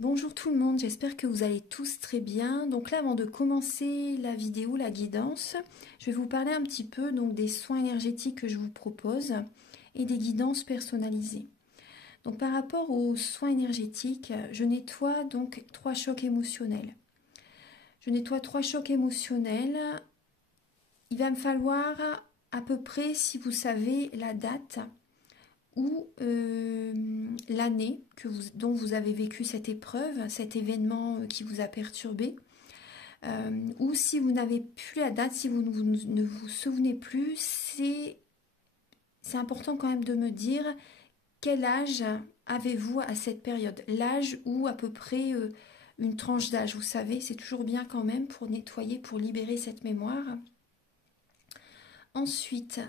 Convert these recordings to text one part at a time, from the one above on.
Bonjour tout le monde, j'espère que vous allez tous très bien. Donc là, avant de commencer la vidéo, la guidance, je vais vous parler un petit peu des soins énergétiques que je vous propose et des guidances personnalisées. Donc par rapport aux soins énergétiques, je nettoie donc 3 chocs émotionnels. Je nettoie 3 chocs émotionnels. Il va me falloir à peu près, si vous savez la date, ou l'année dont vous avez vécu cette épreuve, cet événement qui vous a perturbé, ou si vous n'avez plus la date, si vous ne vous souvenez plus, c'est important quand même de me dire quel âge avez-vous à cette période, l'âge ou à peu près une tranche d'âge, vous savez, c'est toujours bien quand même pour nettoyer, pour libérer cette mémoire. Ensuite,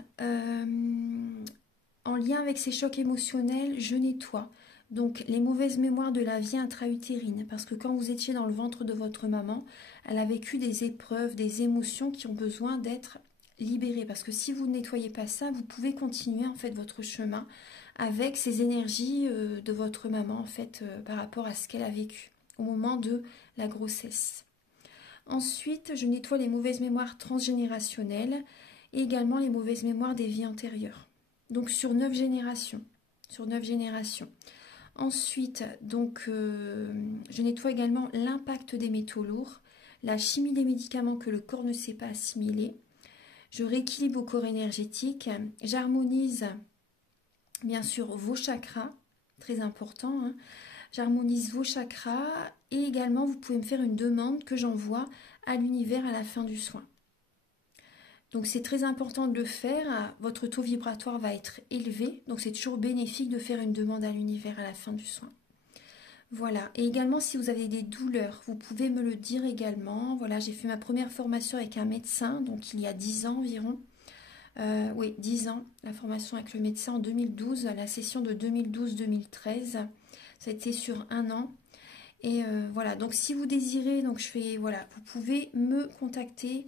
en lien avec ces chocs émotionnels, je nettoie donc les mauvaises mémoires de la vie intra-utérine, parce que quand vous étiez dans le ventre de votre maman, elle a vécu des épreuves, des émotions qui ont besoin d'être libérées, parce que si vous ne nettoyez pas ça, vous pouvez continuer en fait votre chemin avec ces énergies de votre maman en fait par rapport à ce qu'elle a vécu au moment de la grossesse. Ensuite, je nettoie les mauvaises mémoires transgénérationnelles et également les mauvaises mémoires des vies antérieures. Donc sur 9 générations. Sur 9 générations. Ensuite, je nettoie également l'impact des métaux lourds, la chimie des médicaments que le corps ne sait pas assimiler. Je rééquilibre vos corps énergétiques. J'harmonise bien sûr vos chakras, très important. Hein. J'harmonise vos chakras et également vous pouvez me faire une demande que j'envoie à l'univers à la fin du soin. Donc c'est très important de le faire, votre taux vibratoire va être élevé, donc c'est toujours bénéfique de faire une demande à l'univers à la fin du soin. Voilà, et également si vous avez des douleurs, vous pouvez me le dire également. Voilà, j'ai fait ma première formation avec un médecin, donc il y a 10 ans environ. Oui, 10 ans, la formation avec le médecin en 2012, la session de 2012-2013, ça a été sur un an. Et voilà, donc si vous désirez, vous pouvez me contacter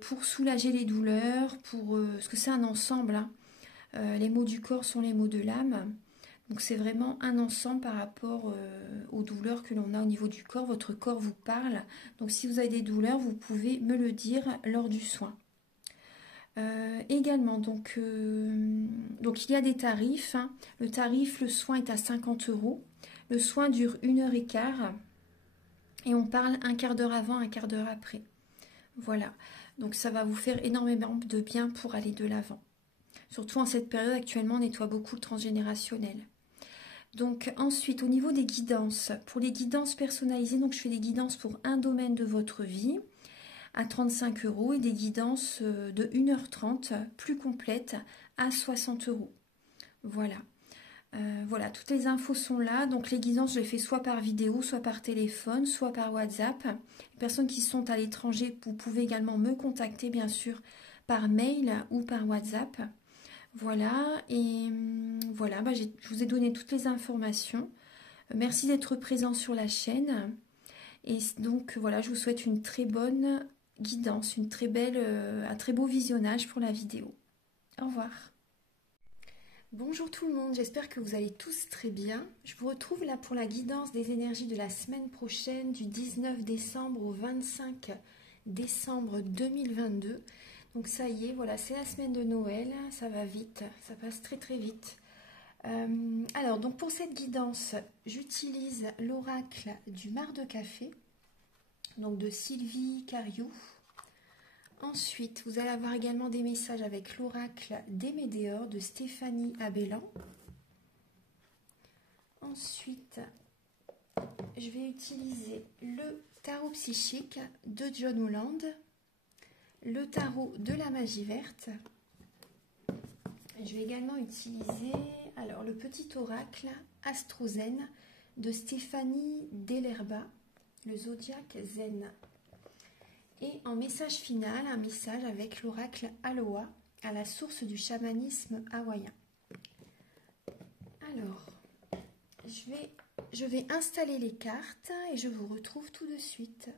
pour soulager les douleurs, parce que c'est un ensemble, hein. Les maux du corps sont les maux de l'âme, donc c'est vraiment un ensemble par rapport aux douleurs que l'on a au niveau du corps. Votre corps vous parle, donc si vous avez des douleurs, vous pouvez me le dire lors du soin. Également, donc il y a des tarifs, hein. Le tarif, le soin est à 50 €. Le soin dure 1h15 et on parle un quart d'heure avant, un quart d'heure après. Voilà, donc ça va vous faire énormément de bien pour aller de l'avant. Surtout en cette période, actuellement, on nettoie beaucoup le transgénérationnel. Donc ensuite, au niveau des guidances, pour les guidances personnalisées, donc je fais des guidances pour un domaine de votre vie à 35 € et des guidances de 1h30 plus complètes à 60 €. Voilà. Voilà, toutes les infos sont là. Donc les guidances, je les fais soit par vidéo, soit par téléphone, soit par WhatsApp. Les personnes qui sont à l'étranger, vous pouvez également me contacter, bien sûr, par mail ou par WhatsApp. Voilà, et voilà, je vous ai donné toutes les informations. Merci d'être présent sur la chaîne. Et donc voilà, je vous souhaite une très bonne guidance, un très beau visionnage pour la vidéo. Au revoir. Bonjour tout le monde, j'espère que vous allez tous très bien. Je vous retrouve là pour la guidance des énergies de la semaine prochaine du 19 décembre au 25 décembre 2022. Donc ça y est, voilà, c'est la semaine de Noël, ça va vite, ça passe très très vite. Alors, donc pour cette guidance, j'utilise l'oracle du Mar de Café, donc de Sylvie Cariou. Ensuite, vous allez avoir également des messages avec l'oracle des Médéors de Stéphanie Abellan. Ensuite, je vais utiliser le tarot psychique de John Holland, le tarot de la magie verte. Je vais également utiliser le petit oracle Astrozen de Stéphanie Delerba, le zodiaque zen. Et en message final, un message avec l'oracle Aloha, à la source du chamanisme hawaïen. Alors, je vais installer les cartes et je vous retrouve tout de suite.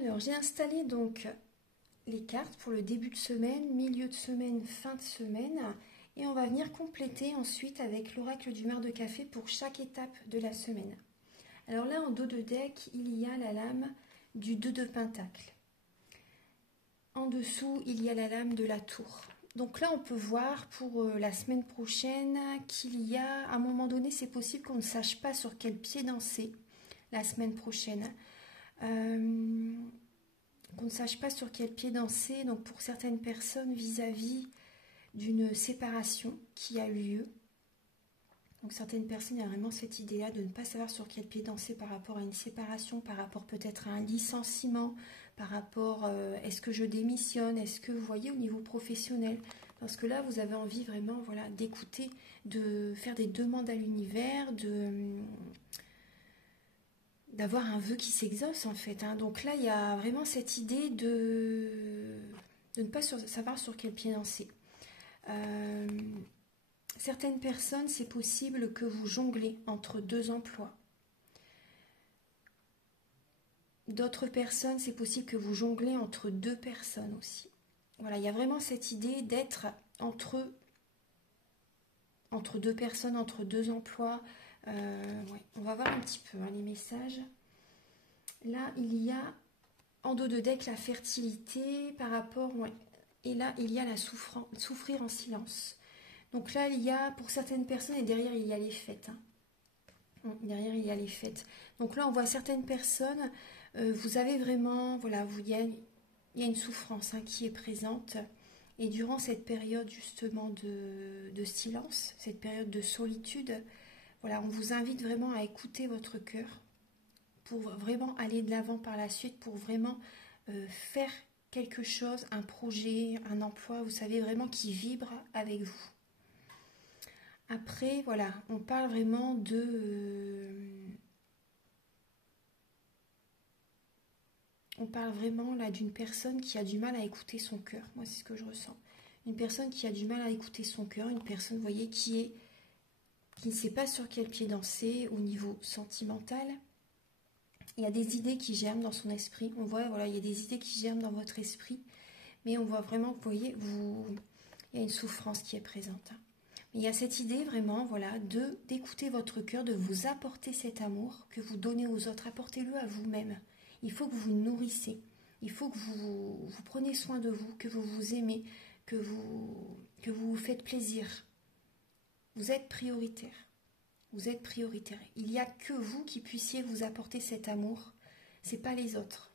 Alors, j'ai installé donc les cartes pour le début de semaine, milieu de semaine, fin de semaine. Et on va venir compléter ensuite avec l'oracle du mar de café pour chaque étape de la semaine. Alors là, en dos de deck, il y a la lame du 2 de pentacle. En dessous, il y a la lame de la tour. Donc là, on peut voir pour la semaine prochaine qu'il y a, à un moment donné, c'est possible qu'on ne sache pas sur quel pied danser la semaine prochaine. Qu'on ne sache pas sur quel pied danser, donc pour certaines personnes vis-à-vis d'une séparation qui a eu lieu. Donc certaines personnes, il y a vraiment cette idée-là de ne pas savoir sur quel pied danser par rapport à une séparation, par rapport peut-être à un licenciement, par rapport est-ce que je démissionne, est-ce que vous voyez au niveau professionnel, parce que là vous avez envie vraiment voilà, d'écouter, de faire des demandes à l'univers, d'avoir un vœu qui s'exauce en fait. Hein. Donc là il y a vraiment cette idée de ne pas savoir sur quel pied danser. Certaines personnes, c'est possible que vous jonglez entre 2 emplois. D'autres personnes, c'est possible que vous jonglez entre 2 personnes aussi. Voilà, il y a vraiment cette idée d'être entre 2 personnes, entre 2 emplois. Ouais, on va voir un petit peu hein, les messages. Là, il y a en dos de deck la fertilité par rapport... Ouais, et là, il y a la souffrir en silence. Donc là, il y a, pour certaines personnes, et derrière, il y a les fêtes. Hein. Derrière, il y a les fêtes. Donc là, on voit certaines personnes, vous avez vraiment, voilà, il y a une souffrance hein, qui est présente. Et durant cette période, justement, de silence, cette période de solitude, voilà, on vous invite vraiment à écouter votre cœur pour vraiment aller de l'avant par la suite, pour vraiment faire quelque chose, un projet, un emploi, vous savez, vraiment qui vibre avec vous. Après, voilà, on parle vraiment on parle vraiment là d'une personne qui a du mal à écouter son cœur. Moi, c'est ce que je ressens. Une personne qui a du mal à écouter son cœur, une personne, vous voyez, qui ne sait pas sur quel pied danser au niveau sentimental. Il y a des idées qui germent dans son esprit. On voit, voilà, il y a des idées qui germent dans votre esprit. Mais on voit vraiment, vous voyez, il y a une souffrance qui est présente. Il y a cette idée vraiment, voilà, d'écouter votre cœur, de vous apporter cet amour que vous donnez aux autres. Apportez-le à vous-même. Il faut que vous vous nourrissez. Il faut que vous preniez soin de vous, que vous vous aimez, que vous vous faites plaisir. Vous êtes prioritaire. Vous êtes prioritaire. Il n'y a que vous qui puissiez vous apporter cet amour. Ce n'est pas les autres.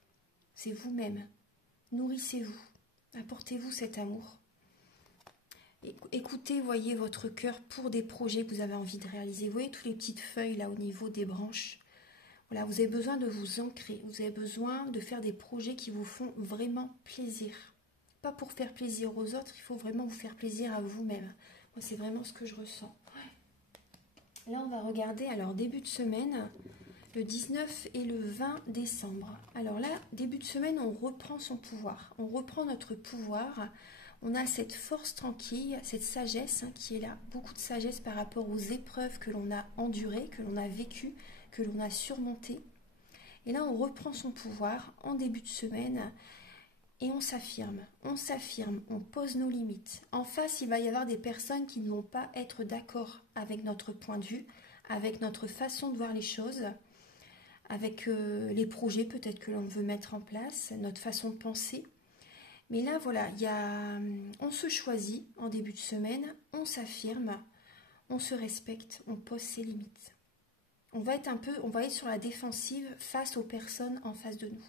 C'est vous-même. Nourrissez-vous. Apportez-vous cet amour. Écoutez, voyez votre cœur pour des projets que vous avez envie de réaliser. Vous voyez toutes les petites feuilles là au niveau des branches. Voilà, vous avez besoin de vous ancrer. Vous avez besoin de faire des projets qui vous font vraiment plaisir. Pas pour faire plaisir aux autres, il faut vraiment vous faire plaisir à vous-même. Moi, c'est vraiment ce que je ressens. Ouais. Là, on va regarder, alors, début de semaine, le 19 et le 20 décembre. Alors là, début de semaine, on reprend son pouvoir. On reprend notre pouvoir. On a cette force tranquille, cette sagesse hein, qui est là, beaucoup de sagesse par rapport aux épreuves que l'on a endurées, que l'on a vécues, que l'on a surmontées. Et là, on reprend son pouvoir en début de semaine et on s'affirme, on pose nos limites. En face, il va y avoir des personnes qui ne vont pas être d'accord avec notre point de vue, avec notre façon de voir les choses, avec les projets peut-être que l'on veut mettre en place, notre façon de penser. Mais là, voilà, on se choisit en début de semaine, on s'affirme, on se respecte, on pose ses limites. On va être sur la défensive face aux personnes en face de nous.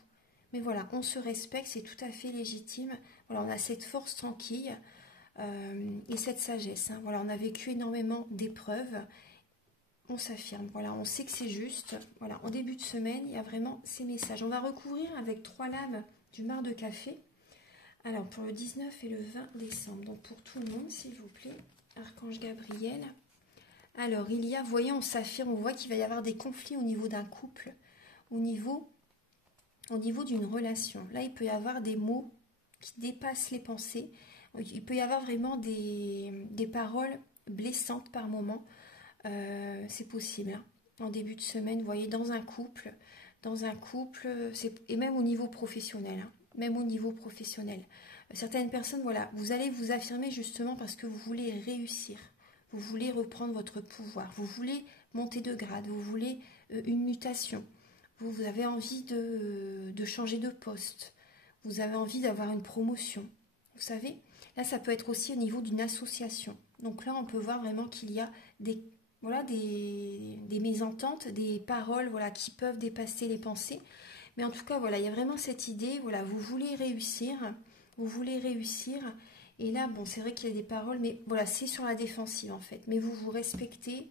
Mais voilà, on se respecte, c'est tout à fait légitime. Voilà, on a cette force tranquille et cette sagesse. Hein. Voilà, on a vécu énormément d'épreuves. On s'affirme, voilà, on sait que c'est juste. Voilà, en début de semaine, il y a vraiment ces messages. On va recouvrir avec 3 lames du mar de café. Alors, pour le 19 et le 20 décembre, donc pour tout le monde, s'il vous plaît, Archange Gabriel. Alors, il y a, voyez, on s'affirme, on voit qu'il va y avoir des conflits au niveau d'un couple, au niveau d'une relation. Là, il peut y avoir des mots qui dépassent les pensées. Il peut y avoir vraiment des paroles blessantes par moment. C'est possible. Hein. En début de semaine, vous voyez, dans un couple, et même au niveau professionnel. Hein. Même au niveau professionnel. Certaines personnes, voilà, vous allez vous affirmer justement parce que vous voulez réussir. Vous voulez reprendre votre pouvoir. Vous voulez monter de grade. Vous voulez une mutation. Vous avez envie de changer de poste. Vous avez envie d'avoir une promotion. Vous savez, là, ça peut être aussi au niveau d'une association. Donc là, on peut voir vraiment qu'il y a des, voilà, des mésententes, des paroles voilà, qui peuvent dépasser les pensées. Mais en tout cas, voilà, il y a vraiment cette idée, voilà, vous voulez réussir, vous voulez réussir. Et là, bon, c'est vrai qu'il y a des paroles, mais voilà, c'est sur la défensive en fait. Mais vous respectez,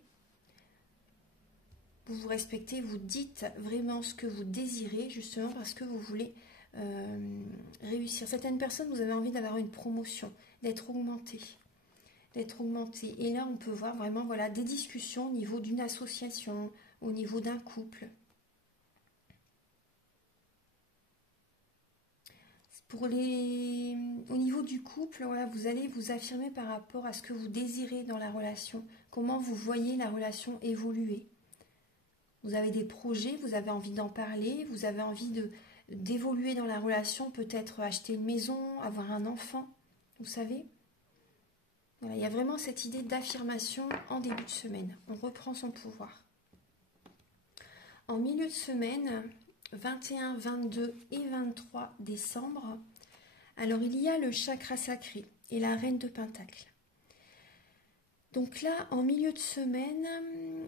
vous dites vraiment ce que vous désirez, justement parce que vous voulez réussir. Certaines personnes, vous avez envie d'avoir une promotion, d'être augmenté. D'être augmenté. Et là, on peut voir vraiment voilà, des discussions au niveau d'une association, au niveau d'un couple. Au niveau du couple, voilà, vous allez vous affirmer par rapport à ce que vous désirez dans la relation, comment vous voyez la relation évoluer. Vous avez des projets, vous avez envie d'en parler, vous avez envie d'évoluer dans la relation, peut-être acheter une maison, avoir un enfant, vous savez. Voilà, il y a vraiment cette idée d'affirmation en début de semaine. On reprend son pouvoir. En milieu de semaine, 21, 22 et 23 décembre, alors il y a le chakra sacré et la reine de Pentacle. Donc là, en milieu de semaine,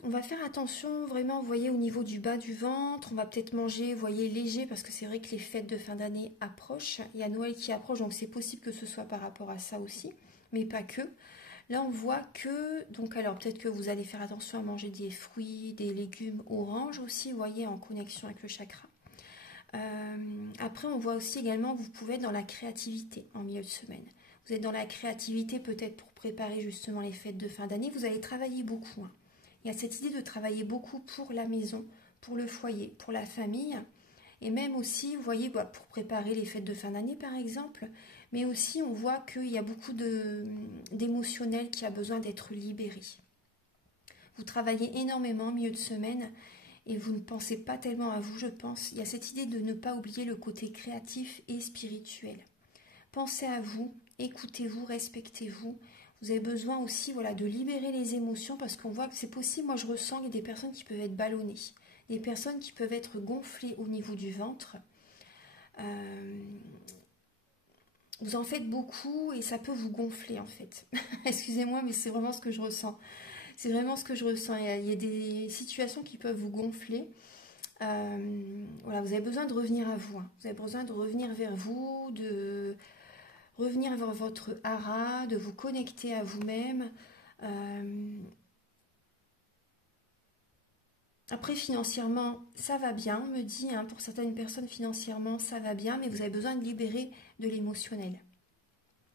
on va faire attention vraiment, vous voyez, au niveau du bas du ventre. On va peut-être manger, vous voyez, léger, parce que c'est vrai que les fêtes de fin d'année approchent. Il y a Noël qui approche, donc c'est possible que ce soit par rapport à ça aussi, mais pas que. Là, on voit que, donc alors peut-être que vous allez faire attention à manger des fruits, des légumes oranges aussi, vous voyez, en connexion avec le chakra. Après, on voit aussi également que vous pouvez être dans la créativité en milieu de semaine. Vous êtes dans la créativité peut-être pour préparer justement les fêtes de fin d'année. Vous allez travailler beaucoup. Hein. Il y a cette idée de travailler beaucoup pour la maison, pour le foyer, pour la famille. Et même aussi, vous voyez, pour préparer les fêtes de fin d'année par exemple. Mais aussi, on voit qu'il y a beaucoup d'émotionnel qui a besoin d'être libéré. Vous travaillez énormément en milieu de semaine et vous ne pensez pas tellement à vous, je pense. Il y a cette idée de ne pas oublier le côté créatif et spirituel. Pensez à vous, écoutez-vous, respectez-vous. Vous avez besoin aussi voilà, de libérer les émotions parce qu'on voit que c'est possible. Moi, je ressens qu'il y a des personnes qui peuvent être ballonnées, des personnes qui peuvent être gonflées au niveau du ventre. Vous en faites beaucoup et ça peut vous gonfler en fait. Excusez-moi, mais c'est vraiment ce que je ressens. C'est vraiment ce que je ressens. Il y a des situations qui peuvent vous gonfler. Voilà, vous avez besoin de revenir à vous. Hein. Vous avez besoin de revenir vers vous, de revenir vers votre hara, de vous connecter à vous-même. Après, financièrement, ça va bien, on me dit. Hein, pour certaines personnes, financièrement, ça va bien, mais vous avez besoin de libérer de l'émotionnel.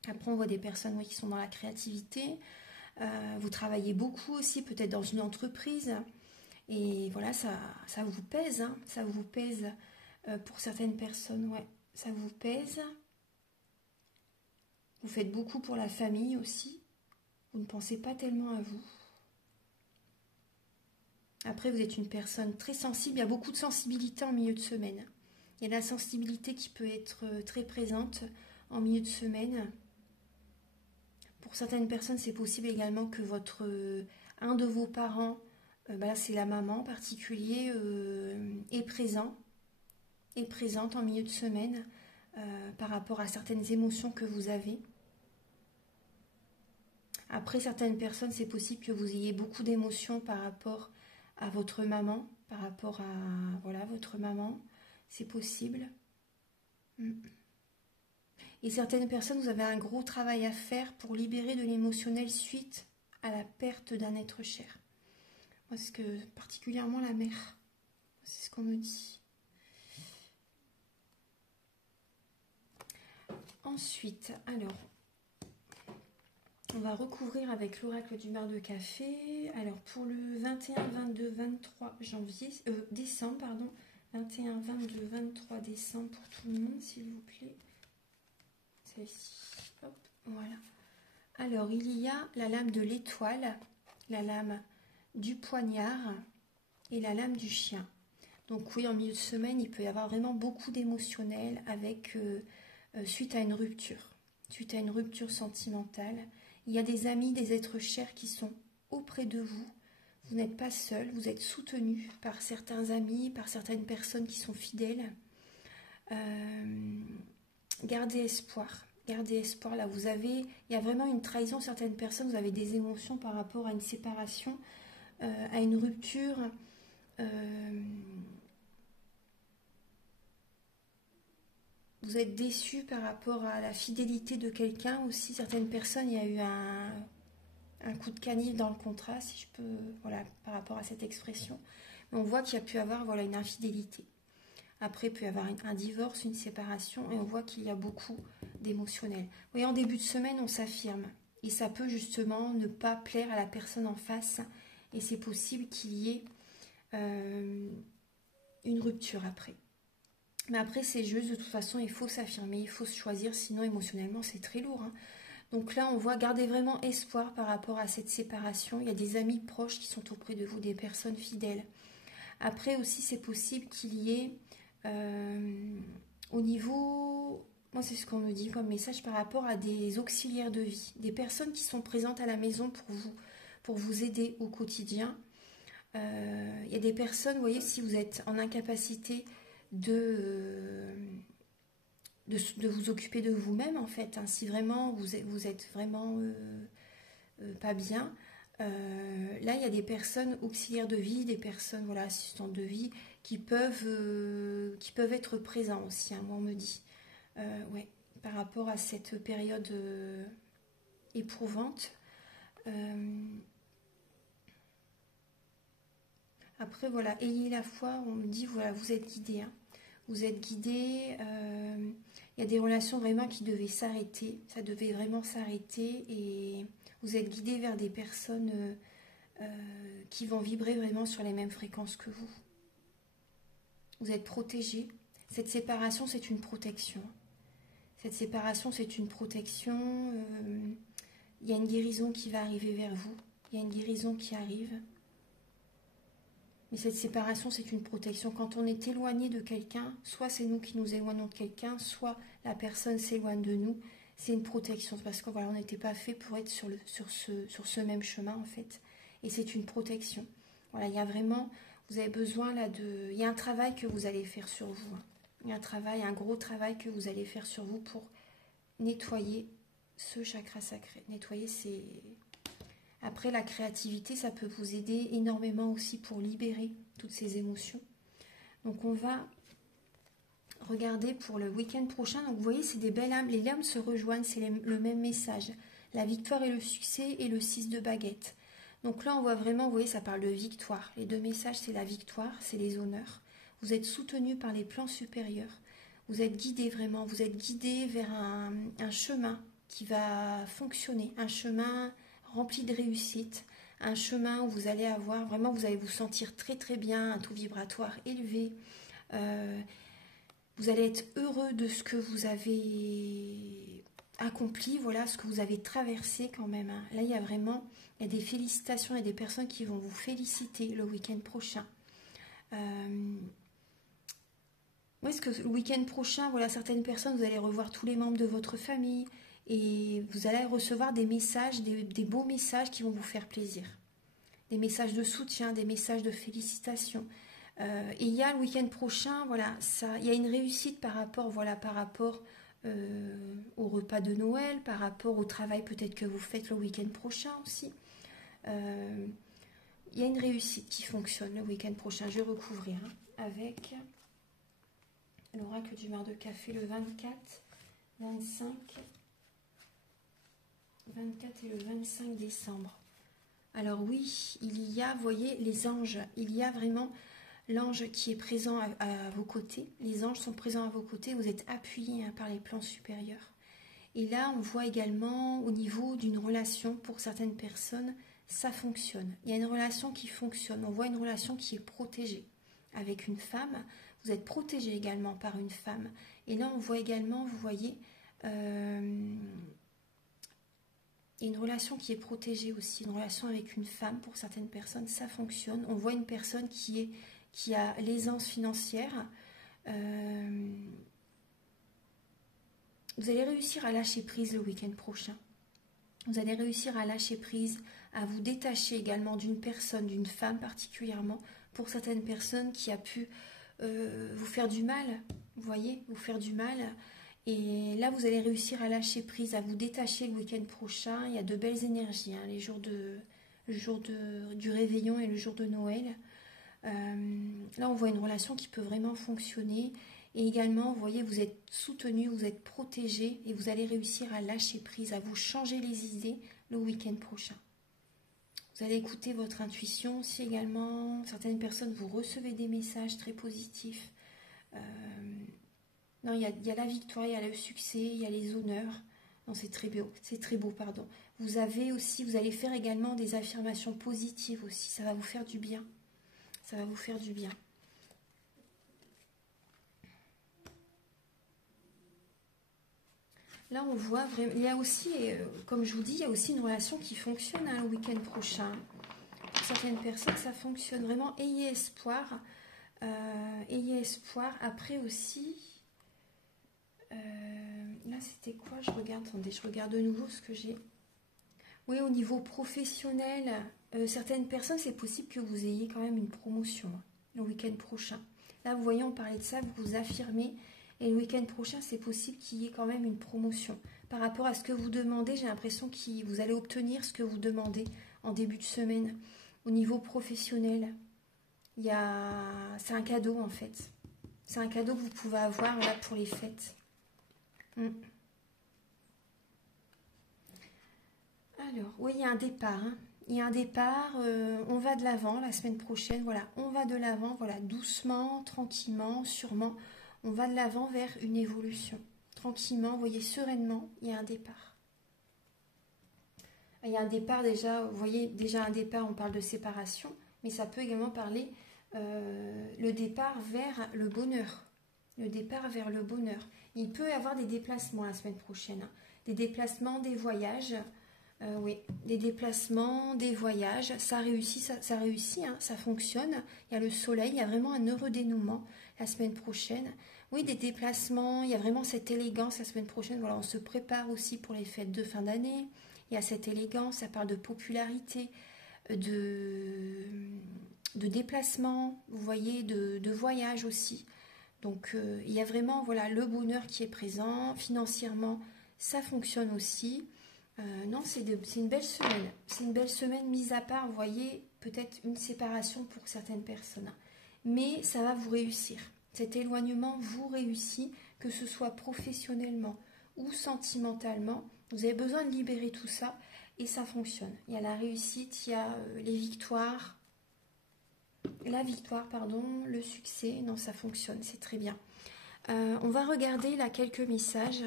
Après, on voit des personnes qui sont dans la créativité. Vous travaillez beaucoup aussi, peut-être dans une entreprise. Et voilà, ça vous pèse. Hein, ça vous pèse pour certaines personnes. Ouais, ça vous pèse. Vous faites beaucoup pour la famille aussi. Vous ne pensez pas tellement à vous. Après, vous êtes une personne très sensible. Il y a beaucoup de sensibilité en milieu de semaine. Il y a la sensibilité qui peut être très présente en milieu de semaine. Pour certaines personnes, c'est possible également que un de vos parents, là c'est la maman en particulier, est présente en milieu de semaine par rapport à certaines émotions que vous avez. Après, certaines personnes, c'est possible que vous ayez beaucoup d'émotions par rapport à votre maman, par rapport à voilà, votre maman. C'est possible. Et certaines personnes, vous avez un gros travail à faire pour libérer de l'émotionnel suite à la perte d'un être cher. Moi, c'est que particulièrement la mère. C'est ce qu'on me dit. Ensuite, alors, on va recouvrir avec l'oracle du bar de café. Alors, pour le 21, 22, 23 décembre, pardon. 21, 22, 23 décembre pour tout le monde, s'il vous plaît. Celle-ci. Hop, voilà. Alors, il y a la lame de l'étoile, la lame du poignard et la lame du chien. Donc oui, en milieu de semaine, il peut y avoir vraiment beaucoup d'émotionnel avec suite à une rupture. suite à une rupture sentimentale. Il y a des amis, des êtres chers qui sont auprès de vous. Vous n'êtes pas seul, vous êtes soutenu par certains amis, par certaines personnes qui sont fidèles. Gardez espoir. Gardez espoir. Là, il y a vraiment une trahison. Certaines personnes, vous avez des émotions par rapport à une séparation, à une rupture. Vous êtes déçu par rapport à la fidélité de quelqu'un aussi. Certaines personnes, il y a eu un coup de canif dans le contrat, si je peux, voilà, par rapport à cette expression. Mais on voit qu'il y a pu avoir, voilà, une infidélité. Après, il peut y avoir un divorce, une séparation, et on voit qu'il y a beaucoup d'émotionnel. Vous voyez, en début de semaine, on s'affirme. Et ça peut justement ne pas plaire à la personne en face. Et c'est possible qu'il y ait une rupture après. Mais après, c'est juste, de toute façon, il faut s'affirmer, il faut se choisir, sinon émotionnellement, c'est très lourd. Hein. Donc là, on voit garder vraiment espoir par rapport à cette séparation. Il y a des amis proches qui sont auprès de vous, des personnes fidèles. Après aussi, c'est possible qu'il y ait, au niveau... Moi, c'est ce qu'on me dit comme message par rapport à des auxiliaires de vie. Des personnes qui sont présentes à la maison pour vous aider au quotidien. Il y a des personnes, vous voyez, si vous êtes en incapacité de vous occuper de vous-même, en fait, hein, si vraiment vous êtes vraiment pas bien, là, il y a des personnes auxiliaires de vie, des personnes, voilà, assistantes de vie, qui peuvent être présents aussi, hein, moi, on me dit. Ouais, par rapport à cette période éprouvante. Après, voilà, ayez la foi, on me dit, voilà, vous êtes guidés, hein. Vous êtes guidés, il y a des relations vraiment qui devaient s'arrêter, ça devait vraiment s'arrêter, et vous êtes guidés vers des personnes qui vont vibrer vraiment sur les mêmes fréquences que vous. Vous êtes protégés. Cette séparation, c'est une protection. Cette séparation, c'est une protection. Il y a une guérison qui va arriver vers vous. Il y a une guérison qui arrive. Mais cette séparation, c'est une protection. Quand on est éloigné de quelqu'un, soit c'est nous qui nous éloignons de quelqu'un, soit la personne s'éloigne de nous. C'est une protection. Parce que voilà, on n'était pas fait pour être sur ce même chemin, en fait. Et c'est une protection. Voilà, il y a vraiment... Vous avez besoin là de... Il y a un travail que vous allez faire sur vous. Il y a un gros travail que vous allez faire sur vous pour nettoyer ce chakra sacré. Nettoyer ces... Après, la créativité, ça peut vous aider énormément aussi pour libérer toutes ces émotions. Donc, on va regarder pour le week-end prochain. Donc, vous voyez, c'est des belles âmes. Les âmes se rejoignent, c'est le même message. La victoire et le succès et le 6 de baguette. Donc là, on voit vraiment, vous voyez, ça parle de victoire. Les deux messages, c'est la victoire, c'est les honneurs. Vous êtes soutenu par les plans supérieurs. Vous êtes guidé vraiment. Vous êtes guidé vers un chemin qui va fonctionner. Un chemin rempli de réussite, un chemin où vous allez avoir, vraiment vous allez vous sentir très très bien, un taux vibratoire élevé, vous allez être heureux de ce que vous avez accompli, voilà, ce que vous avez traversé quand même, hein. Là il y a des félicitations, il y a des personnes qui vont vous féliciter le week-end prochain. Est-ce que le week-end prochain, voilà, certaines personnes, vous allez revoir tous les membres de votre famille, et vous allez recevoir des messages, des beaux messages qui vont vous faire plaisir. Des messages de soutien, des messages de félicitations. Et il y a le week-end prochain, voilà, il y a une réussite par rapport au repas de Noël, par rapport au travail peut-être que vous faites le week-end prochain aussi. Il y a une réussite qui fonctionne le week-end prochain. Je vais recouvrir avec l'oracle du mar de café le 24, 25... 24 et le 25 décembre. Alors oui, il y a, vous voyez, les anges. Il y a vraiment l'ange qui est présent à vos côtés. Les anges sont présents à vos côtés. Vous êtes appuyés par les plans supérieurs. Et là, on voit également au niveau d'une relation, pour certaines personnes, ça fonctionne. Il y a une relation qui fonctionne. On voit une relation qui est protégée. Avec une femme, vous êtes protégé également par une femme. Et là, on voit également, vous voyez... Il y a une relation qui est protégée aussi, une relation avec une femme, pour certaines personnes, ça fonctionne. On voit une personne qui a l'aisance financière. vous allez réussir à lâcher prise le week-end prochain. Vous allez réussir à lâcher prise, à vous détacher également d'une personne, d'une femme particulièrement, pour certaines personnes qui a pu vous faire du mal, vous voyez, vous faire du mal. Et là, vous allez réussir à lâcher prise, à vous détacher le week-end prochain. Il y a de belles énergies, hein, du réveillon et le jour de Noël. Là, on voit une relation qui peut vraiment fonctionner. Et également, vous voyez, vous êtes soutenu, vous êtes protégé et vous allez réussir à lâcher prise, à vous changer les idées le week-end prochain. Vous allez écouter votre intuition. Si également, certaines personnes, vous recevez des messages très positifs. Non, il y a la victoire, il y a le succès, il y a les honneurs. Non, c'est très beau, pardon. Vous allez faire également des affirmations positives aussi. Ça va vous faire du bien. Ça va vous faire du bien. Là, on voit vraiment, il y a aussi, comme je vous dis, il y a aussi une relation qui fonctionne le week-end prochain. Pour certaines personnes, ça fonctionne vraiment. Ayez espoir. Ayez espoir. Après aussi, là, c'était quoi? Attendez, je regarde de nouveau ce que j'ai. Oui, au niveau professionnel, certaines personnes, c'est possible que vous ayez quand même une promotion le week-end prochain. Là, vous voyez, on parlait de ça, vous vous affirmez. Et le week-end prochain, c'est possible qu'il y ait quand même une promotion. Par rapport à ce que vous demandez, j'ai l'impression que vous allez obtenir ce que vous demandez en début de semaine. Au niveau professionnel, c'est un cadeau en fait. C'est un cadeau que vous pouvez avoir là pour les fêtes. Alors, oui, il y a un départ. Hein. Il y a un départ, on va de l'avant la semaine prochaine. Voilà, on va de l'avant, voilà, doucement, tranquillement, sûrement. On va de l'avant vers une évolution. Tranquillement, vous voyez, sereinement, il y a un départ. Il y a un départ déjà, vous voyez, déjà un départ, on parle de séparation, mais ça peut également parler le départ vers le bonheur. Le départ vers le bonheur. Il peut y avoir des déplacements la semaine prochaine. Hein. Des déplacements, des voyages. Oui, des déplacements, des voyages. Ça réussit, ça réussit, hein, ça fonctionne. Il y a le soleil, il y a vraiment un heureux dénouement la semaine prochaine. Oui, des déplacements, il y a vraiment cette élégance la semaine prochaine. Voilà, on se prépare aussi pour les fêtes de fin d'année. Il y a cette élégance, ça parle de popularité, de déplacement, vous voyez, de voyage aussi. Donc, il y a vraiment voilà, le bonheur qui est présent. Financièrement, ça fonctionne aussi. Non, c'est une belle semaine. C'est une belle semaine, mise à part, vous voyez, peut-être une séparation pour certaines personnes. Mais ça va vous réussir. Cet éloignement vous réussit, que ce soit professionnellement ou sentimentalement. Vous avez besoin de libérer tout ça et ça fonctionne. Il y a la réussite, il y a les victoires. La victoire, pardon, le succès. Non, ça fonctionne, c'est très bien. On va regarder là quelques messages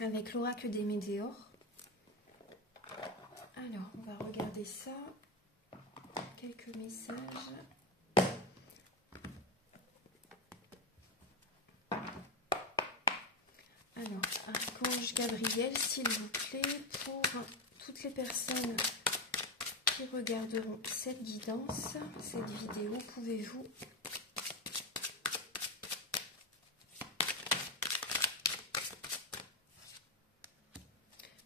avec l'oracle des météores. Alors, on va regarder ça. Quelques messages. Alors, Archange Gabriel, s'il vous plaît, pour toutes les personnes qui regarderont cette guidance, cette vidéo, pouvez-vous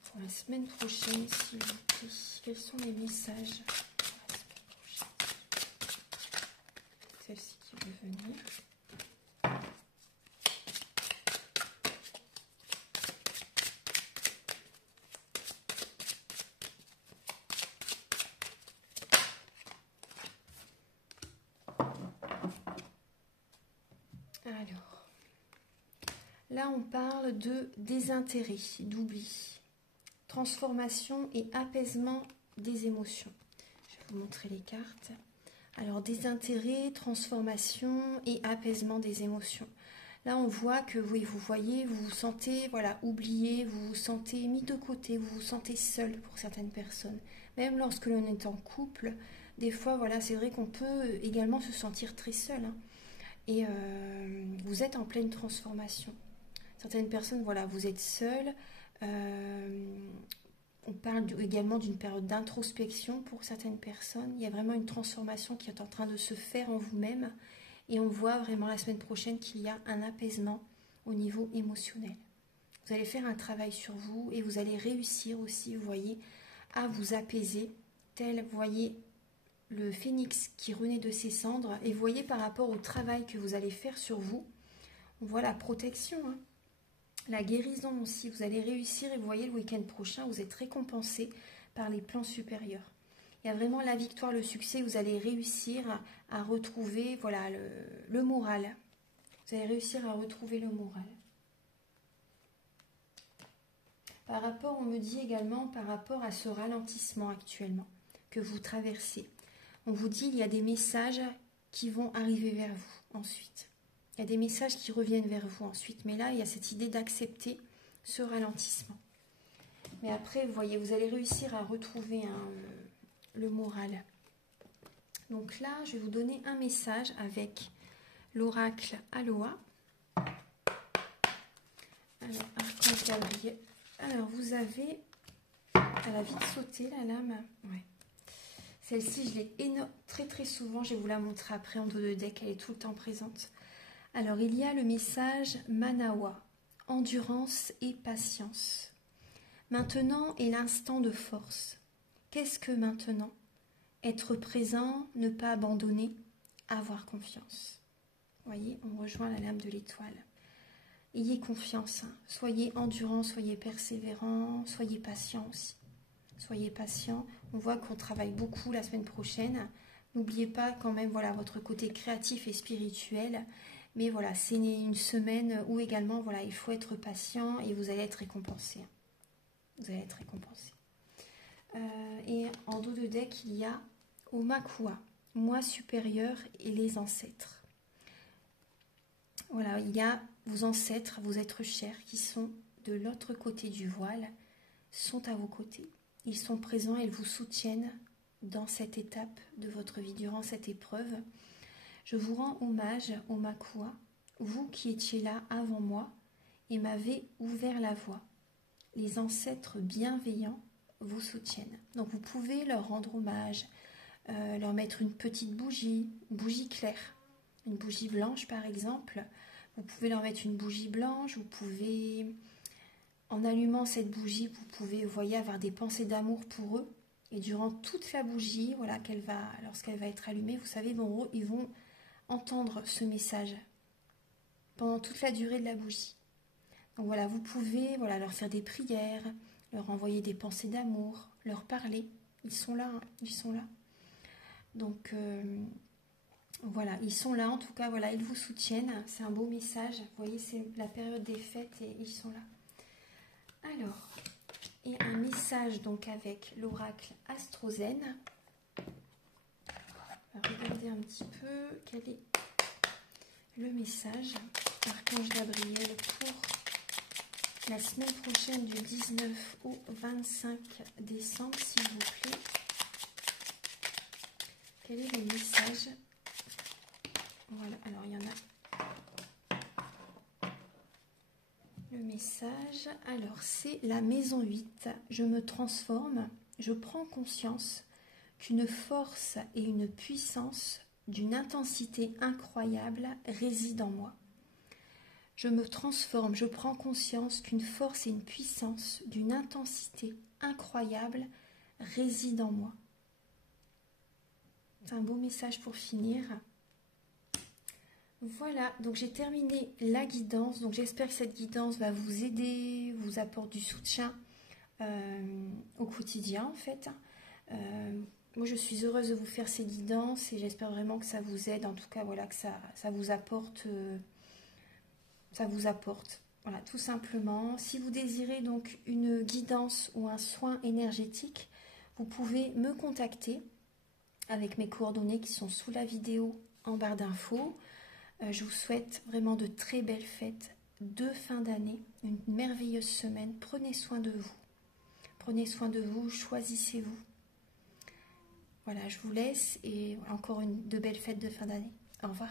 pour la semaine prochaine, s'il vous plaît, quels sont les messages pour la semaine prochaine? Celle-ci qui veut venir. Alors, là on parle de désintérêt, d'oubli, transformation et apaisement des émotions. Je vais vous montrer les cartes. Alors, désintérêt, transformation et apaisement des émotions. Là, on voit que oui, vous voyez, vous vous sentez voilà, oublié, vous vous sentez mis de côté, vous vous sentez seul pour certaines personnes. Même lorsque l'on est en couple, des fois, voilà, c'est vrai qu'on peut également se sentir très seul. Hein. Et vous êtes en pleine transformation. Certaines personnes, voilà, vous êtes seul. On parle également d'une période d'introspection pour certaines personnes. Il y a vraiment une transformation qui est en train de se faire en vous-même. Et on voit vraiment la semaine prochaine qu'il y a un apaisement au niveau émotionnel. Vous allez faire un travail sur vous et vous allez réussir aussi, vous voyez, à vous apaiser, tel, vous voyez, le phénix qui renaît de ses cendres. Et vous voyez par rapport au travail que vous allez faire sur vous, on voit la protection, hein, la guérison aussi. Vous allez réussir et vous voyez le week-end prochain, vous êtes récompensé par les plans supérieurs. Il y a vraiment la victoire, le succès. Vous allez réussir à retrouver, voilà, le moral. Vous allez réussir à retrouver le moral. Par rapport, on me dit également par rapport à ce ralentissement actuellement que vous traversez. On vous dit il y a des messages qui vont arriver vers vous ensuite. Il y a des messages qui reviennent vers vous ensuite. Mais là, il y a cette idée d'accepter ce ralentissement. Mais après, vous voyez, vous allez réussir à retrouver le moral. Donc là, je vais vous donner un message avec l'oracle Aloha. Alors, Archange Gabriel. Alors, vous avez... Elle a vite sauté, la lame. Ouais. Celle-ci, je l'ai très très souvent. Je vais vous la montrer après en dos de deck. Elle est tout le temps présente. Alors, il y a le message Manawa. Endurance et patience. Maintenant est l'instant de force. Qu'est-ce que maintenant? Être présent, ne pas abandonner, avoir confiance. Vous voyez, on rejoint la lame de l'étoile. Ayez confiance, hein. Soyez endurant, soyez persévérant, soyez patient aussi. Soyez patient. On voit qu'on travaille beaucoup la semaine prochaine. N'oubliez pas quand même, voilà, votre côté créatif et spirituel. Mais voilà, c'est une semaine où également, voilà, il faut être patient et vous allez être récompensé. Vous allez être récompensé. Et en dos de deck, il y a Omakua, moi supérieur et les ancêtres. Voilà, il y a vos ancêtres, vos êtres chers qui sont de l'autre côté du voile, sont à vos côtés. Ils sont présents, ils vous soutiennent dans cette étape de votre vie, durant cette épreuve. Je vous rends hommage, Omakua, vous qui étiez là avant moi et m'avez ouvert la voie. Les ancêtres bienveillants vous soutiennent. Donc vous pouvez leur rendre hommage, leur mettre une petite bougie, une bougie claire, une bougie blanche par exemple. Vous pouvez leur mettre une bougie blanche, vous pouvez, en allumant cette bougie, vous pouvez, vous voyez, avoir des pensées d'amour pour eux. Et durant toute la bougie, voilà, lorsqu'elle va être allumée, vous savez, ils vont entendre ce message pendant toute la durée de la bougie. Donc voilà, vous pouvez, voilà, leur faire des prières, leur envoyer des pensées d'amour, leur parler. Ils sont là, hein, ils sont là. Donc voilà, ils sont là, en tout cas, voilà, ils vous soutiennent. C'est un beau message. Vous voyez, c'est la période des fêtes et ils sont là. Alors, et un message donc avec l'oracle Astrozen. Regardez un petit peu quel est le message. Archange Gabriel pour la semaine prochaine du 19 au 25 décembre, s'il vous plaît. Quel est le message? Voilà, alors il y en a. Le message, alors c'est la maison 8. Je me transforme, je prends conscience qu'une force et une puissance d'une intensité incroyable résident en moi. Je me transforme, je prends conscience qu'une force et une puissance d'une intensité incroyable résident en moi. C'est un beau message pour finir. Voilà, donc j'ai terminé la guidance. Donc j'espère que cette guidance va vous aider, vous apporte du soutien au quotidien en fait. Moi je suis heureuse de vous faire ces guidances et j'espère vraiment que ça vous aide. En tout cas, voilà, que ça vous apporte... ça vous apporte, voilà, tout simplement. Si vous désirez donc une guidance ou un soin énergétique, vous pouvez me contacter avec mes coordonnées qui sont sous la vidéo en barre d'infos. Je vous souhaite vraiment de très belles fêtes de fin d'année, une merveilleuse semaine. Prenez soin de vous. Prenez soin de vous, choisissez-vous. Voilà, je vous laisse et encore de belles fêtes de fin d'année. Au revoir.